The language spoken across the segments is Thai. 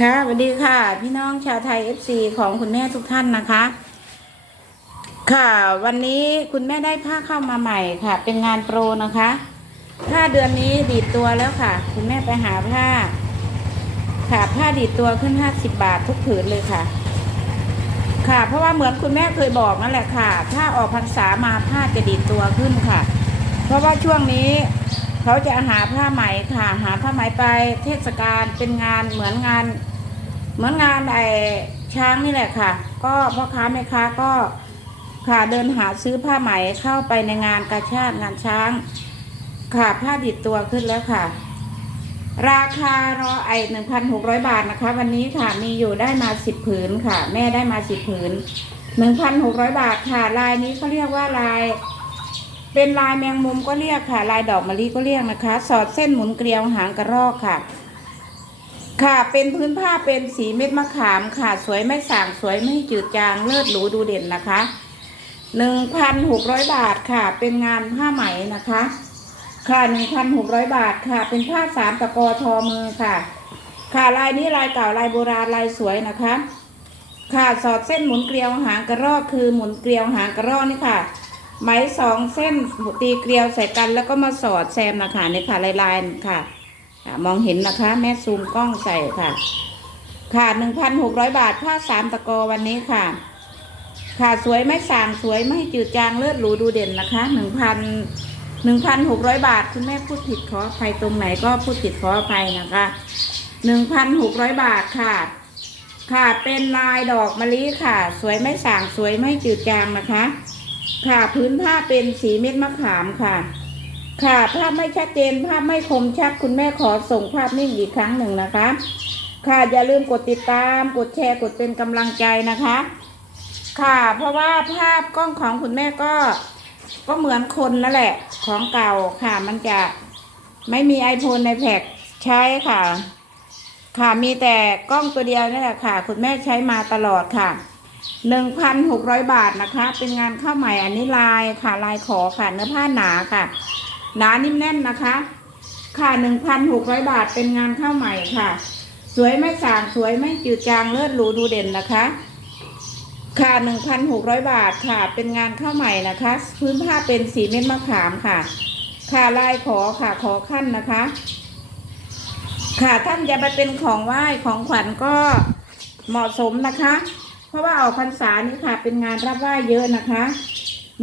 ค่ะสวัสดีค่ะ พี่น้องชาวไทย FC ของคุณแม่ทุกท่านนะคะ ค่ะ วันนี้คุณแม่ได้ผ้าเข้ามาใหม่ค่ะ เป็นงานโปรนะคะผ้าเดือนนี้ดีดตัวแล้วค่ะ คุณแม่ไปหาผ้า ค่ะผ้าดีดตัวขึ้น50บาททุกผืนเลยค่ะ ค่ะ เพราะว่าเหมือนคุณแม่เคยบอกนั่นแหละค่ะ ถ้าออกพรรษามาผ้าจะดีดตัวขึ้นค่ะ เพราะว่าช่วงนี้ เขาจะหาผ้าไหมค่ะ หาผ้าไหมไปเทศกาลเป็นงานเหมือนงาน เหมือนงานไอ้ช้างนี่แหละค่ะ ก็พ่อค้าแม่ค้าก็ค่ะเดินหาซื้อผ้าไหมเข้าไปในงานกาชาติงานช้าง ค่ะผ้าดิดตัวขึ้นแล้วค่ะ ราคารอไอหนึ่งพันหกร้อยบาทนะคะ วันนี้ค่ะมีอยู่ได้มาสิบผืนค่ะ แม่ได้มาสิบผืนหนึ่งพันหกร้อยบาทค่ะลายนี้เขาเรียกว่าลาย เป็นลายแมงมุมก็เรียกค่ะ ลายดอกมะลิก็เรียกนะคะ สอดเส้นหมุนเกลียวหางกระรอกค่ะ ค่ะเป็นพื้นผ้าเป็นสีเม็ดมะขามค่ะ สวยไม่สางสวยไม่จืดจางเลิศหรูดูเด่นนะคะหนึ่งพันหกร้อยบาทค่ะ เป็นงานผ้าไหมนะคะ ค่ะหนึ่งพันหกร้อยบาทค่ะ เป็นผ้าสามตะกอทอมือค่ะ ค่ะลายนี้ลายเก่าลายโบราณลายสวยนะคะ ค่ะสอดเส้นหมุนเกลียวหางกระรอกคือหมุนเกลียวหางกระรอกนี่ค่ะ ไหมสองเส้นตีเกลียวใส่กันแล้วก็มาสอดแซมนะคะนี่ค่ะลายลายๆค่ะ มองเห็นนะคะ แม่ซูมกล้องใส่ค่ะ ค่ะหนึ่งพันหกร้อยบาทผ้าสามตะกอวันนี้ค่ะ ค่ะสวยไม่สางสวยไม่จืดจางเลิศหรูดูเด่นนะคะหนึ่งพันหนึ่งพันหกร้อยบาทคุณแม่พูดผิดขออภัยตรงไหนก็พูดผิดขออภัยนะคะหนึ่งพันหกร้อยบาทค่ะ ค่ะเป็นลายดอกมะลิค่ะ สวยไม่สางสวยไม่จืดจางนะคะ ค่ะพื้นผ้าเป็นสีเม็ดมะขามค่ะ ค่ะภาพไม่ชัดเจนภาพไม่คมชัดคุณแม่ขอส่งภาพนิ่งอีกครั้งหนึ่งนะคะ ค่ะอย่าลืมกดติดตาม กดแชร์กดเป็นกำลังใจนะคะ ค่ะเพราะว่าภาพกล้องของคุณแม่ก็ ก็เหมือนคนนั่นแหละ ของเก่าค่ะมันจะไม่มีไอโฟนในแพ็กใช้ค่ะ ค่ะมีแต่กล้องตัวเดียวนี่แหละค่ะ คุณแม่ใช้มาตลอดค่ะ หนึ่งพันหกร้อยบาทนะคะ เป็นงานข้าวใหม่อันนี้ลายค่ะลายขอค่ะเนื้อผ้าหนาค่ะ หนานิ่มแน่นนะคะ ค่ะหนึ่งพันหกร้อยบาทเป็นงานข้าวใหม่ค่ะ สวยไม่สางสวยไม่จืดจางเลิศหรูดูเด่นนะคะ ค่ะหนึ่งพันหกร้อยบาทค่ะ เป็นงานข้าวใหม่นะคะ พื้นผ้าเป็นสีเม็ดมะขามค่ะ ค่ะลายขอค่ะขอขั้นนะคะ ค่ะท่านจะไปเป็นของไหว้ของขวัญก็เหมาะสมนะคะ ราะว่าออกพรรษานี่ค่ะ เป็นงานรับไหว้เยอะนะคะ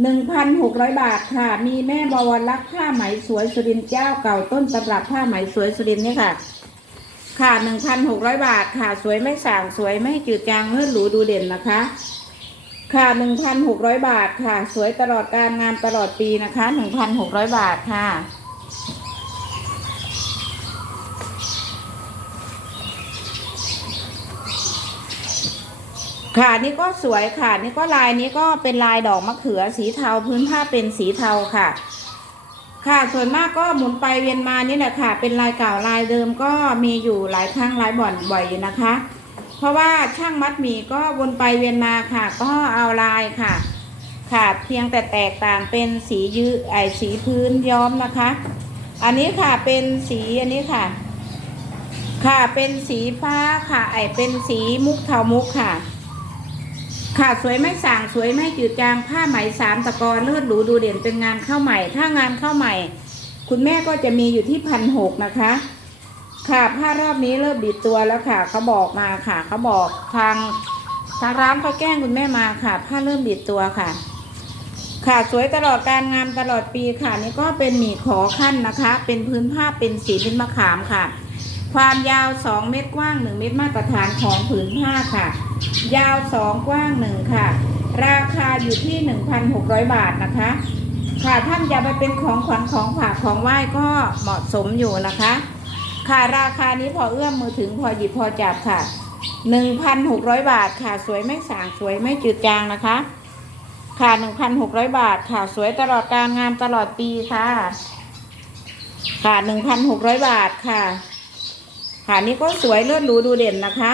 หนึ่งพันหกร้อยบาทค่ะ มีแม่บวรรักผ้าไหมสวยสุรินเจ้าเก่าต้นตำรับผ้าไหมสวยสุรินนี่ค่ะ ค่ะหนึ่งพันหกร้อยบาทค่ะ สวยไม่ส่างสวยไม่จืดจางเลิศหรูดูเด่นนะคะ ค่ะหนึ่งพันหกร้อยบาทค่ะ สวยตลอดการงานตลอดปีนะคะหนึ่งพันหกร้อยบาทค่ะ ค่ะนี่ก็สวยค่ะ นี่ก็ลายนี้ก็เป็นลายดอกมะเขือสีเทาพื้นผ้าเป็นสีเทาค่ะ ค่ะส่วนมากก็หมุนไปเวียนมานี่แหละค่ะ เป็นลายเก่าลายเดิมก็มีอยู่หลายครั้งหลายบ่อนบ่อยอยู่นะคะ เพราะว่าช่างมัดหมี่ก็วนไปเวียนมาค่ะ ก็เอาลายค่ะค่ะเพียงแต่แตกต่างเป็นสียืดไอสีพื้นย้อมนะคะ อันนี้ค่ะเป็นสีอันนี้ค่ะ ค่ะเป็นสีฟ้าค่ะไอเป็นสีมุกเทามุกค่ะ ค่ะสวยไม่ส่างสวยไม่จืดจางผ้าไหมสามตะกอนเลือดหรูดูเด่นเป็นงานเข้าใหม่ ถ้างานเข้าใหม่ คุณแม่ก็จะมีอยู่ที่พันหกนะคะ ค่ะผ้ารอบนี้เริ่มดีดตัวแล้วค่ะเขาบอกมาค่ะเขาบอกทางทางร้านเขาแกล้งคุณแม่มาค่ะผ้าเริ่มดีดตัวค่ะ ค่ะสวยตลอดการงานตลอดปีค่ะ นี่ก็เป็นหมี่ขอขั้นนะคะ เป็นพื้นผ้าเป็นสีเป็นมะขามค่ะ ความยาว2เมตรกว้าง1เมตรมาตรฐานของผืนผ้าค่ะ ยาว 2 กว้าง 1 ค่ะ ราคาอยู่ที่ 1,600 บาทนะคะ ค่ะท่านจะไปเป็นของขวัญของฝากของไหว้ก็เหมาะสมอยู่นะคะ ค่ะราคานี้พอเอื้อมมือถึงพอหยิบพอจับค่ะ 1,600 บาทค่ะสวยไม่สางสวยไม่จืดจางนะคะ ค่ะ 1,600 บาทค่ะสวยตลอดการงานตลอดปีค่ะ ค่ะ 1,600 บาทค่ะค่ะนี่ก็สวยเลือดหรูดูเด่นนะคะ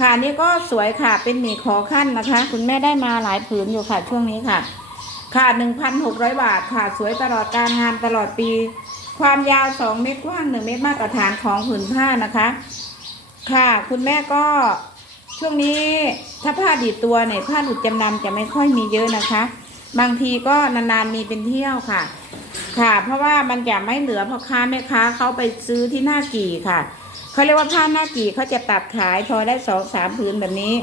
ค่ะนี่ก็สวยค่ะเป็นหมี่ขอขั้นนะคะ คุณแม่ได้มาหลายผืนอยู่ค่ะช่วงนี้ค่ะ ค่ะ1,600บาทค่ะ สวยตลอดการงานตลอดปี ความยาว2เมตรกว้าง1เมตรมาตรฐานของผืนผ้านะคะ ค่ะ คุณแม่ก็ช่วงนี้ถ้าผ้าดีตัวเนี่ยผ้าหลุดจำนำจะไม่ค่อยมีเยอะนะคะ บางทีก็นานๆมีเป็นเที่ยวค่ะ ค่ะ เพราะว่ามันจะไม่เหลือพ่อค้าแม่ค้าเขาไปซื้อที่หน้ากี่ค่ะ เขาเรียกว่าผ้าหน้ากี่เขาจะตัดขายทอได้สองสามผืนแบบนี้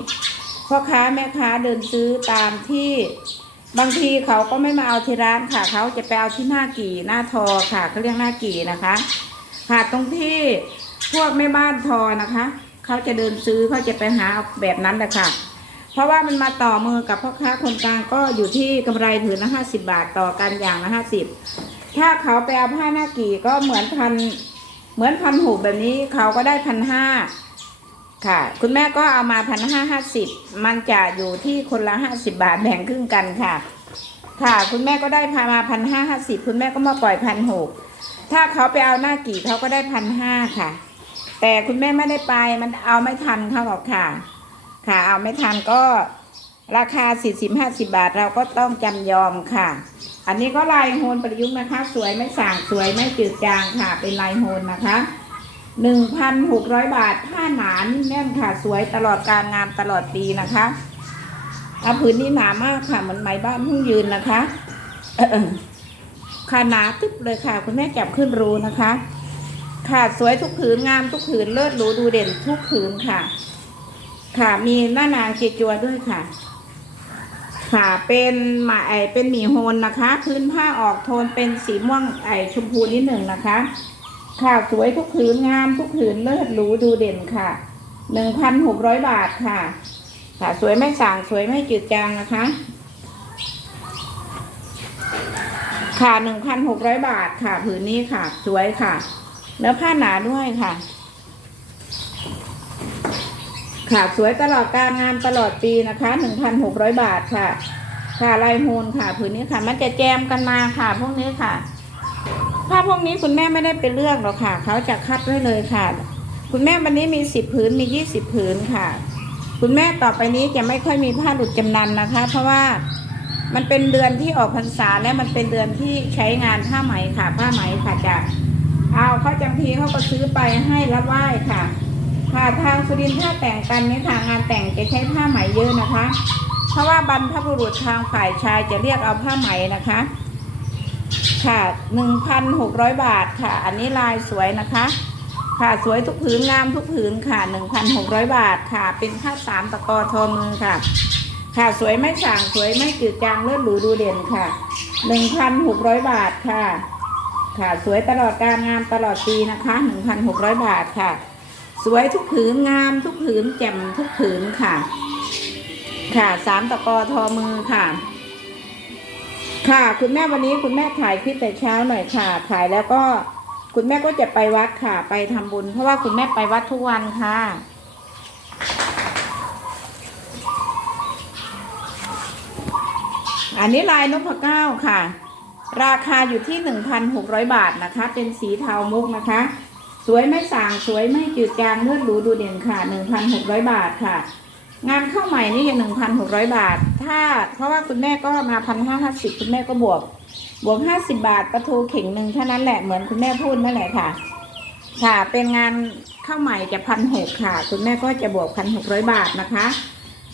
พ่อค้าแม่ค้าเดินซื้อตามที่บางทีเขาก็ไม่มาเอาที่ร้านค่ะ เขาจะไปเอาที่หน้ากี่หน้าทอค่ะเขาเรียกหน้ากี่นะคะค่ะตรงที่พวกแม่บ้านทอนะคะ เขาจะเดินซื้อเขาจะไปหาแบบนั้นแหละค่ะ เพราะว่ามันมาต่อมือกับพ่อค้าคนกลางก็อยู่ที่กำไรผืนละห้าสิบาทต่อกันอย่างละห้าสิบถ้าเขาไปเอาผ้าหน้ากี่ก็เหมือนพัน เหมือนพันหูแบบนี้เขาก็ได้พันห้าค่ะ คุณแม่ก็เอามาพันห้าห้าสิบมันจะอยู่ที่คนละห้าสิบาทแบ่งครึ่งกันค่ะ ค่ะ คุณแม่ก็ได้พามาพันห้าห้าสิบคุณแม่ก็มาปล่อยพันหกถ้าเขาไปเอาหน้ากี่เขาก็ได้พันห้าค่ะ แต่คุณแม่ไม่ได้ไปมันเอาไม่ทันเขาหรอกค่ะ ค่ะเอาไม่ทันก็ราคาสี่สิบห้าสิบาทเราก็ต้องจำยอมค่ะ อันนี้ก็ลายโฮนประยุกต์นะคะ สวยไม่สางสวยไม่จืดจางค่ะ เป็นลายโฮนนะคะหนึ่งพันหกร้อยบาทผ้าหนานแน่นค่ะ สวยตลอดการงานตลอดปีนะคะเอาผืนนี้หนามากค่ะเหมือนไหมบ้านเพิ่งยืนนะคะค่ะหนาตึ๊บเลยค่ะ คุณแม่จับขึ้นรูนะคะ ค่ะสวยทุกผืนงามทุกผืนเลิศหรูดูเด่นทุกผืนค่ะ ค่ะมีหน้านางเจจัวด้วยค่ะ ค่ะ เป็นหมาไอเป็นหมีโฮนนะคะ พื้นผ้าออกโทนเป็นสีม่วงไอชมพูนิดหนึ่งนะคะค่ะสวยทุกผืนงามทุกผืนเลิศหรูดูเด่นค่ะหนึ่งพันหกร้อยบาทค่ะ ค่ะสวยไม่สางสวยไม่จืดจางนะคะ ค่ะหนึ่งพันหกร้อยบาทค่ะ ผืนนี้ค่ะ สวยค่ะเนื้อผ้าหนาด้วยค่ะ ค่ะสวยตลอดการงานตลอดปีนะคะหนึ่งพันหกร้อยบาทค่ะ ค่ะลายโฮนค่ะผืนนี้ค่ะมันจะแจมกันมาค่ะ พวกนี้ค่ะผ้าพวกนี้คุณแม่ไม่ได้ไปเลือกหรอกค่ะ เขาจะคัดไว้เลยค่ะ คุณแม่วันนี้มีสิบผืนมียี่สิบผืนค่ะ คุณแม่ต่อไปนี้จะไม่ค่อยมีผ้าหลุดจำนำนะคะ เพราะว่ามันเป็นเดือนที่ออกพรรษาและมันเป็นเดือนที่ใช้งานผ้าไหมค่ะ ผ้าไหมค่ะจะเอาเขาจำพีเขาก็ซื้อไปให้รับไหว้ค่ะ ค่ะทางสุรินทร์ถ้าแต่งกันนี่ค่ะงานแต่งจะใช้ผ้าไหมเยอะนะคะ เพราะว่าบรรพบุรุษทางฝ่ายชายจะเรียกเอาผ้าไหมนะคะ ค่ะหนึ่งพันหกร้อยบาทค่ะ อันนี้ลายสวยนะคะ ค่ะสวยทุกผืนงามทุกผืนค่ะหนึ่งพันหกร้อยบาทค่ะ เป็นผ้าสามตะกอทอมือค่ะ ค่ะสวยไม่ส่างสวยไม่จืดจางเลือดหรูดูเด่นค่ะหนึ่งพันหกร้อยบาทค่ะ ค่ะสวยตลอดการงานตลอดปีนะคะหนึ่งพันหกร้อยบาทค่ะ สวยทุกผืนงามทุกผืนแจ่มทุกผืนค่ะ ค่ะสามตะกอทอมือค่ะ ค่ะ คุณแม่วันนี้คุณแม่ถ่ายคลิปแต่เช้าหน่อยค่ะ ถ่ายแล้วก็คุณแม่ก็จะไปวัดค่ะ ไปทำบุญ เพราะว่าคุณแม่ไปวัดทุกวันค่ะอันนี้ลายนพเก้าค่ะ ราคาอยู่ที่1,600บาทนะคะ เป็นสีเทามุกนะคะ สวยไม่สางสวยไม่จืดจางเลือดหรูดูเด่นค่ะ1,600บาทค่ะ งานเข้าใหม่นี่ยัง1,600บาท ถ้าเพราะว่าคุณแม่ก็มา1,550คุณแม่ก็บวก บวก50บาทประทูเข่งหนึ่งเท่านั้นแหละเหมือนคุณแม่พูดนั่นแหละค่ะ ค่ะเป็นงานเข้าใหม่จะพันหกค่ะ คุณแม่ก็จะบวกพันหกร้อยบาทนะคะ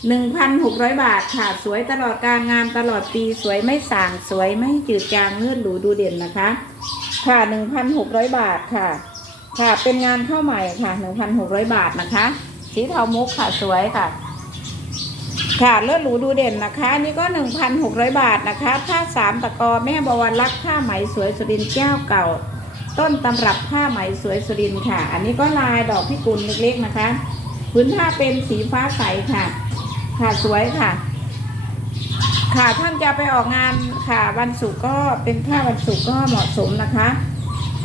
หนึ่งพันหกร้อยบาทค่ะ สวยตลอดการงานตลอดปีสวยไม่สางสวยไม่จืดจางเลือดหรูดูเด่นนะคะ ค่ะหนึ่งพันหกร้อยบาทค่ะ ค่ะ เป็นงานเข้าใหม่ค่ะหนึ่งพันหกร้อยบาทนะคะ สีเทามุกค่ะสวยค่ะ ค่ะเลือดหรูดูเด่นนะคะอันนี่ก็หนึ่งพันหกร้อยบาทนะคะผ้าสามตะกอแม่บวรรักผ้าไหมสวยสุรินทร์เจ้าเก่า ต้นตำรับผ้าไหมสวยสุรินค่ะ อันนี้ก็ลายดอกพิกุลเล็กๆนะคะพื้นผ้าเป็นสีฟ้าใสค่ะ ค่ะสวยค่ะค่ะท่านจะไปออกงานค่ะวันศุกร์ก็เป็นผ้าวันศุกร์ก็เหมาะสมนะคะ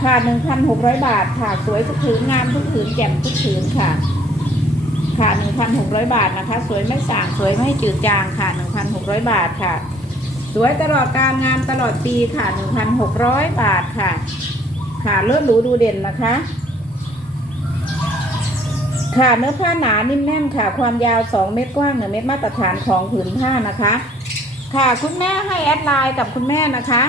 ค่ะหนึ่งพันหกร้อยบาทค่ะสวยทุกผืนงามทุกผืนแจ่มทุกผืนค่ะ ค่ะหนึ่งพันหกร้อยบาทนะคะ สวยไม่ส่างสวยไม่จืดจางค่ะหนึ่งพันหกร้อยบาทค่ะ สวยตลอดการงานตลอดปีค่ะหนึ่งพันหกร้อยบาทค่ะ ค่ะเลือดหรูดูเด่นนะคะ ค่ะเนื้อผ้าหนานิ่มแน่นค่ะ ความยาว 2 เมตรกว้าง 1 เมตรมาตรฐานของผืนผ้านะคะ ค่ะคุณแม่ให้แอดไลน์กับคุณแม่นะคะ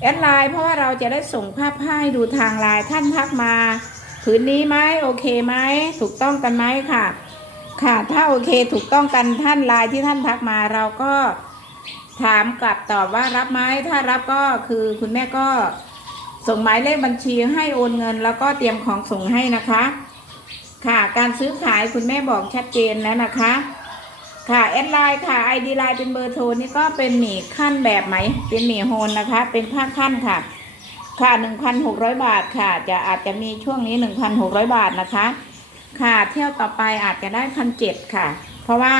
แอดไลน์เพราะว่าเราจะได้ส่งภาพให้ดูทางไลน์ท่านทักมาผืนนี้ไหมโอเคไหมถูกต้องกันไหมค่ะ ค่ะ ถ้าโอเคถูกต้องกันท่านไลน์ที่ท่านทักมาเราก็ถามกลับตอบว่ารับไหมถ้ารับก็คือคุณแม่ก็ส่งหมายเลขบัญชีให้โอนเงิน แล้วก็เตรียมของส่งให้นะคะ ค่ะ การซื้อขายคุณแม่บอกชัดเจนแล้วนะคะ ค่ะแอดไลน์ค่ะ ID ไลน์เป็นเบอร์โทรนี่ก็เป็นหมี่ขั้นแบบไหม เป็นหมี่โฮนนะคะ เป็นผ้าขั้นค่ะ ค่ะ1,600บาทค่ะ จะอาจจะมีช่วงนี้1,600บาทนะคะ ค่ะเที่ยวต่อไปอาจจะได้พันเจ็ดค่ะ เพราะว่า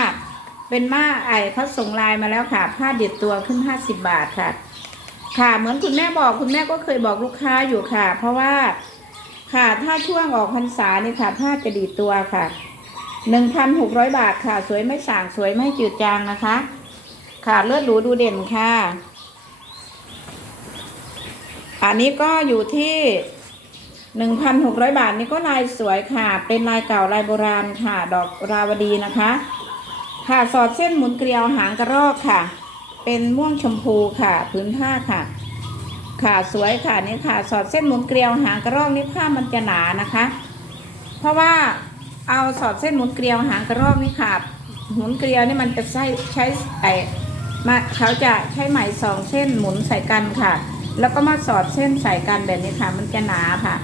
เป็นมาไอเขาส่งไลน์มาแล้วค่ะ ผ้าเด็ดตัวขึ้น50บาทค่ะ ค่ะเหมือนคุณแม่บอกคุณแม่ก็เคยบอกลูกค้าอยู่ค่ะ เพราะว่าค่ะถ้าช่วงออกพรรษานี่ค่ะ ผ้าจะดีตัวค่ะ 1,600 บาทค่ะ สวยไม่ส่างสวยไม่จืดจางนะคะ ค่ะเลือดหรูดูเด่นค่ะ อันนี้ก็อยู่ที่1,600บาทนี่ก็ลายสวยค่ะ เป็นลายเก่าลายโบราณค่ะ ดอกราวดีนะคะ ค่ะสอดเส้นหมุนเกลียวหางกระรอกค่ะ เป็นม่วงชมพูค่ะ พื้นผ้าค่ะ ค่ะสวยค่ะนี่ค่ะ สอดเส้นหมุนเกลียวหางกระรอกนี่ผ้ามันจะหนานะคะ เพราะว่า เอาสอดเส้นหมุนเกลียวหางกระรอกนี่ค่ะหมุนเกลียวนี่มันจะใช้ใช้ไอมาเขาจะใช้ไหมสองเส้นหมุนใส่กันค่ะ แล้วก็มาสอดเส้นใส่กันแบบนี้ค่ะ มันจะหนาค่ะ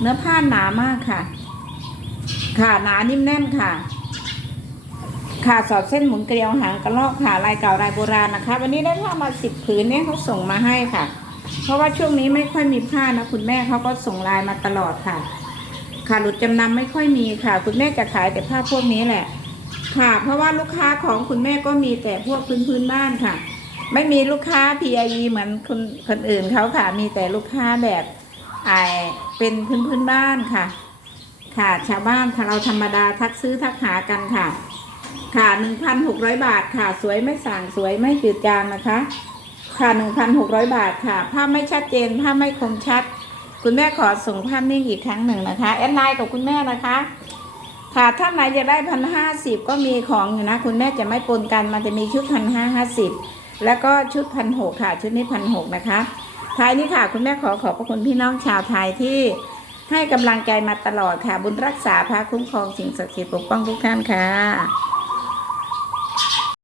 เนื้อผ้าหนามากค่ะ ค่ะหนานิ่มแน่นค่ะ ค่ะสอดเส้นหมุนเกลียวหางกระรอกค่ะลายเก่าลายโบราณนะคะ วันนี้ได้ผ้ามาสิบผืนเนี่ยเขาส่งมาให้ค่ะ เพราะว่าช่วงนี้ไม่ค่อยมีผ้านะคุณแม่เขาก็ส่งลน์มาตลอดค่ะ ค่ะหลุดจำนำไม่ค่อยมีค่ะ คุณแม่จะขายแต่ผ้าพวกนี้แหละ ค่ะ เพราะว่าลูกค้าของคุณแม่ก็มีแต่พวกพื้นพื้นบ้านค่ะ ไม่มีลูกค้า PIE เหมือนคนคนอื่นเขาค่ะ มีแต่ลูกค้าแบบไอเป็นพื้นพื้นบ้านค่ะ ค่ะชาวบ้านค่ะเราธรรมดาทักซื้อทักหากันค่ะ ค่ะหนึ่งพันหกร้อยบาทค่ะ สวยไม่สั่งสวยไม่จืดจางนะคะ ค่ะหนึ่งพันหกร้อยบาทค่ะ ภาพไม่ชัดเจนภาพไม่คมชัด คุณแม่ขอส่งภาพนิ่งอีกครั้งหนึ่งนะคะ แอดไลน์กับคุณแม่นะคะ ค่ะถ้าไหนจะได้พันห้าสิบก็มีของอยู่นะ คุณแม่จะไม่ปนกันมันจะมีชุดพันห้าห้าสิบแล้วก็ชุดพันหกค่ะ ชุดนี้พันหกนะคะท้ายนี้ค่ะ คุณแม่ขอขอบพระคุณพี่น้องชาวไทยที่ให้กำลังใจมาตลอดค่ะ บุญรักษาพระคุ้มครองสิ่งศักดิ์สิทธิ์ปกป้องทุกท่านค่ะ